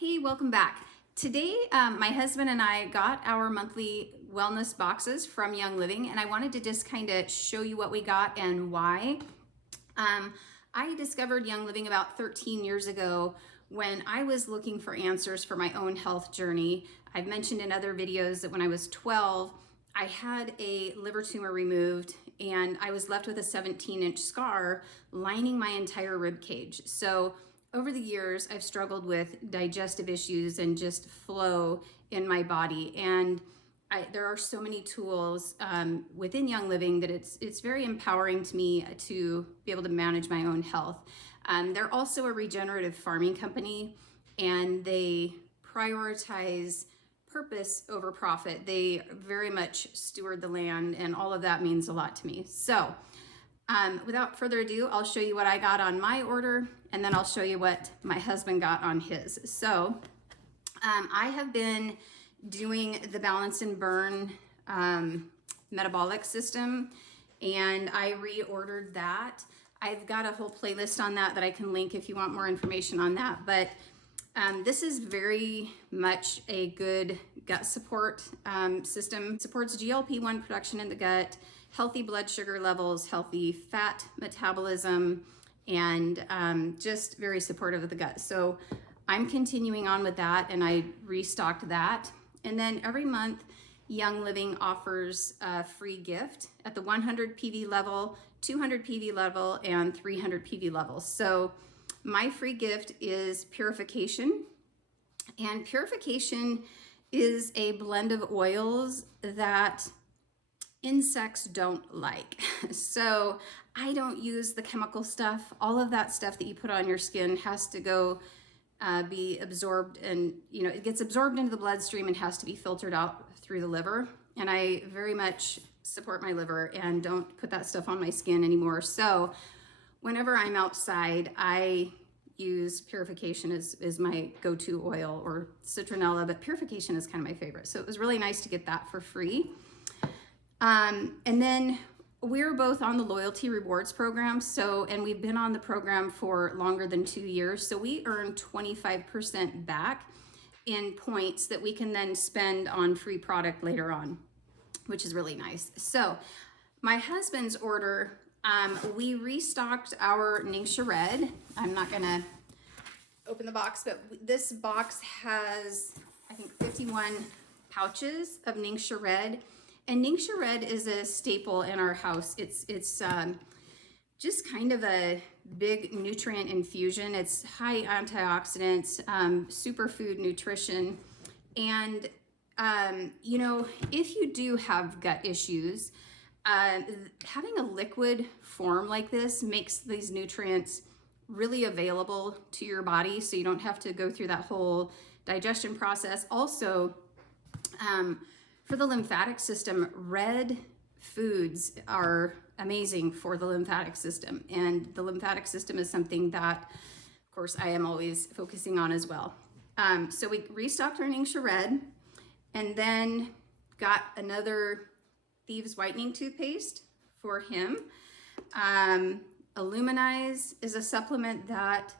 Hey, welcome back. Today, my husband and I got our monthly wellness boxes from Young Living, and I wanted to just kind of show you what we got and why. I discovered Young Living about 13 years ago when I was looking for answers for my own health journey. I've mentioned in other videos that when I was 12, I had a liver tumor removed and I was left with a 17-inch scar lining my entire rib cage. So over the years, I've struggled with digestive issues and just flow in my body. And there are so many tools within Young Living that it's very empowering to me to be able to manage my own health. They're also a regenerative farming company, and they prioritize purpose over profit. They very much steward the land, and all of that means a lot to me. So without further ado, I'll show you what I got on my order, and then I'll show you what my husband got on his. So I have been doing the Balance and Burn metabolic system, and I reordered that. I've got a whole playlist on that I can link if you want more information on that. But this is very much a good gut support system. It supports GLP-1 production in the gut, healthy blood sugar levels, healthy fat metabolism, and just very supportive of the gut. So I'm continuing on with that, and I restocked that. And then every month, Young Living offers a free gift at the 100 PV level, 200 PV level, and 300 PV levels. So my free gift is Purification. And Purification is a blend of oils that insects don't like. So I don't use the chemical stuff. All of that stuff that you put on your skin has to go be absorbed, and it gets absorbed into the bloodstream and has to be filtered out through the liver. And I very much support my liver and don't put that stuff on my skin anymore. So whenever I'm outside, I use Purification as my go-to oil, or citronella, but Purification is kind of my favorite. So it was really nice to get that for free. And then we're both on the loyalty rewards program. And we've been on the program for longer than 2 years. So we earn 25% back in points that we can then spend on free product later on, which is really nice. So my husband's order, we restocked our Ningxia Red. I'm not gonna open the box, but this box has, I think, 51 pouches of Ningxia Red. And Ningxia Red is a staple in our house. It's just kind of a big nutrient infusion. It's high antioxidants, superfood nutrition. And, if you do have gut issues, having a liquid form like this makes these nutrients really available to your body, so you don't have to go through that whole digestion process. Also, for the lymphatic system, red foods are amazing for the lymphatic system. And the lymphatic system is something that, of course, I am always focusing on as well. So we restocked our Ningxia Red, and then got another Thieves Whitening toothpaste for him. Illuminize is a supplement that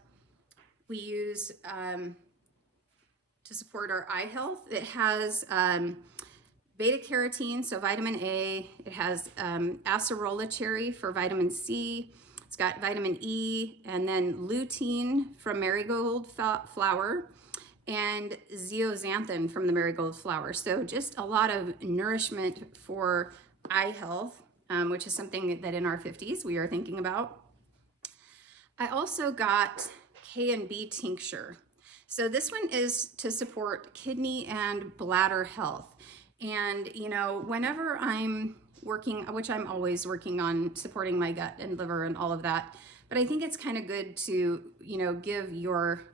we use to support our eye health. It has beta carotene, so vitamin A. It has acerola cherry for vitamin C. It's got vitamin E, and then lutein from marigold flower, and zeaxanthin from the marigold flower. So just a lot of nourishment for eye health, which is something that in our 50s we are thinking about. I also got K&B tincture. So this one is to support kidney and bladder health. And, whenever I'm working, which I'm always working on supporting my gut and liver and all of that, but I think it's kind of good to, give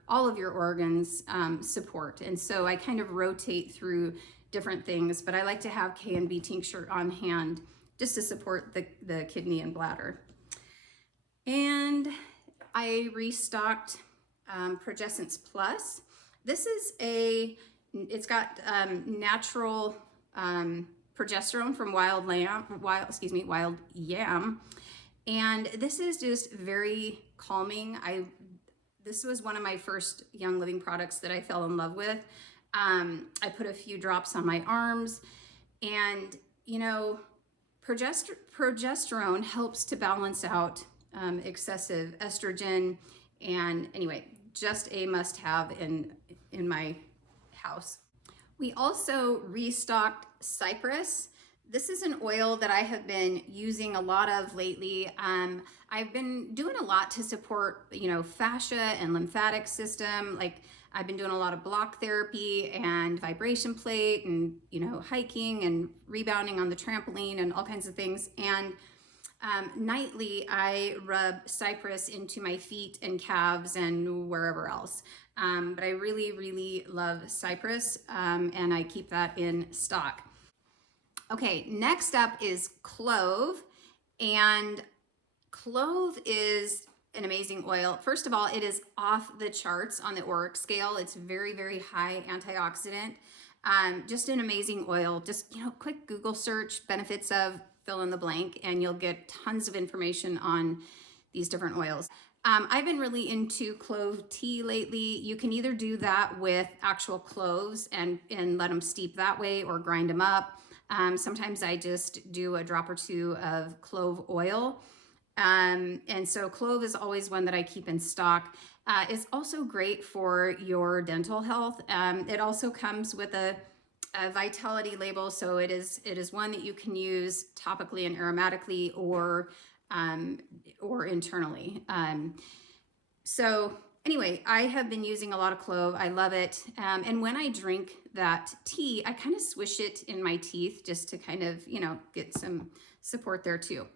all of your organs support. And so I kind of rotate through different things, but I like to have K&B tincture on hand just to support the kidney and bladder. And I restocked Progessence Plus. This is it's got natural progesterone from wild yam, and this is just very calming. This was one of my first Young Living products that I fell in love with. I put a few drops on my arms, and you know, progesterone helps to balance out excessive estrogen. And anyway, just a must-have in my house. We also restocked cypress. This is an oil that I have been using a lot of lately. I've been doing a lot to support, fascia and lymphatic system. Like I've been doing a lot of block therapy and vibration plate and, hiking and rebounding on the trampoline and all kinds of things. And nightly, I rub cypress into my feet and calves and wherever else. But I really, really love cypress, and I keep that in stock. Okay, next up is clove. And clove is an amazing oil. First of all, it is off the charts on the ORAC scale. It's very, very high antioxidant. Just an amazing oil. Just, quick Google search, benefits of, fill in the blank, and you'll get tons of information on these different oils. I've been really into clove tea lately. You can either do that with actual cloves and let them steep that way, or grind them up. Sometimes I just do a drop or two of clove oil. And so clove is always one that I keep in stock. It's also great for your dental health. It also comes with a vitality label, so it is one that you can use topically and aromatically, or internally. So anyway, I have been using a lot of clove. I love it. And when I drink that tea, I kind of swish it in my teeth just to kind of, get some support there too.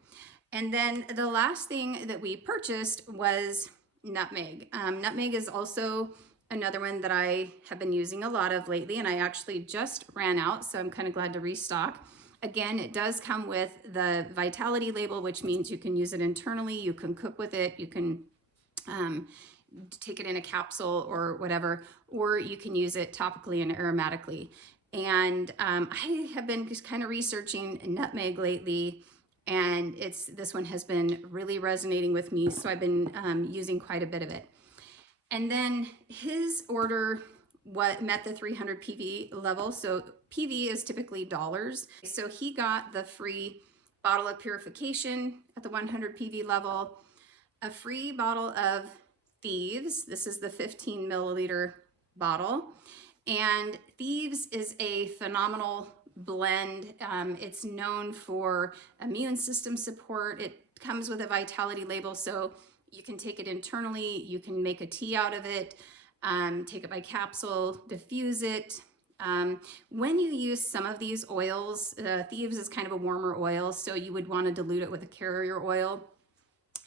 And then the last thing that we purchased was nutmeg. Nutmeg is also another one that I have been using a lot of lately, and I actually just ran out, so I'm kind of glad to restock. Again, it does come with the vitality label, which means you can use it internally, you can cook with it, you can take it in a capsule or whatever, or you can use it topically and aromatically. And I have been just kind of researching nutmeg lately, and this one has been really resonating with me, so I've been using quite a bit of it. And then his order met the 300 PV level. So PV is typically dollars. So he got the free bottle of purification at the 100 PV level, a free bottle of Thieves. This is the 15 milliliter bottle. And Thieves is a phenomenal blend. It's known for immune system support. It comes with a vitality label, so you can take it internally, you can make a tea out of it, take it by capsule, diffuse it. When you use some of these oils, Thieves is kind of a warmer oil, so you would want to dilute it with a carrier oil.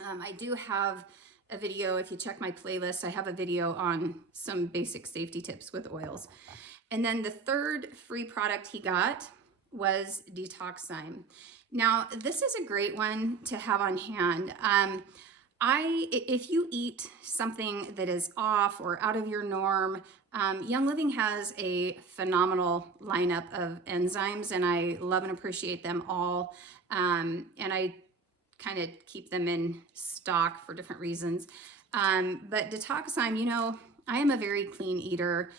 I do have a video, if you check my playlist, I have a video on some basic safety tips with oils. And then the third free product he got was Detoxzyme. Now, this is a great one to have on hand. If you eat something that is off or out of your norm, Young Living has a phenomenal lineup of enzymes, and I love and appreciate them all. And I kind of keep them in stock for different reasons. But Detoxzyme, I am a very clean eater.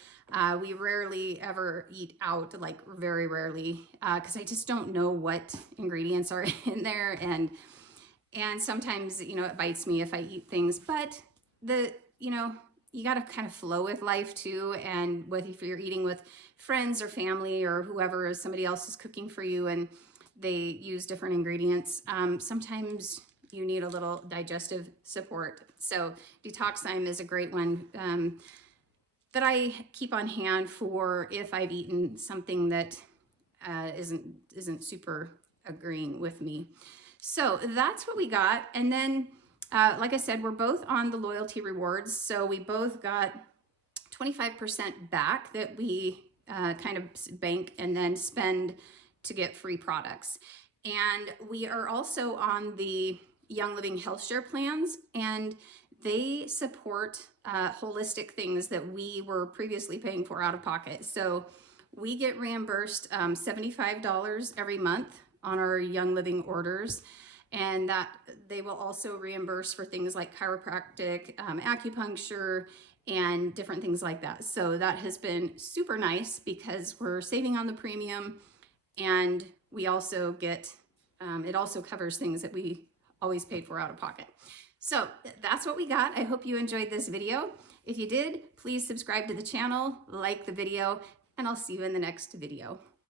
We rarely ever eat out, like very rarely, because I just don't know what ingredients are in there. And sometimes, it bites me if I eat things, but you got to kind of flow with life too. And if you're eating with friends or family or whoever, somebody else is cooking for you and they use different ingredients, sometimes you need a little digestive support. So Detoxzyme is a great one that I keep on hand for if I've eaten something that isn't super agreeing with me. So that's what we got. And then, like I said, we're both on the loyalty rewards. So we both got 25% back that we kind of bank and then spend to get free products. And we are also on the Young Living Health Share plans, and they support holistic things that we were previously paying for out of pocket. So we get reimbursed $75 every month on our Young Living orders. and that they will also reimburse for things like chiropractic, acupuncture, and different things like that. So that has been super nice because we're saving on the premium, and we also get, it also covers things that we always paid for out of pocket. So that's what we got. I hope you enjoyed this video. If you did, please subscribe to the channel, like the video, and I'll see you in the next video.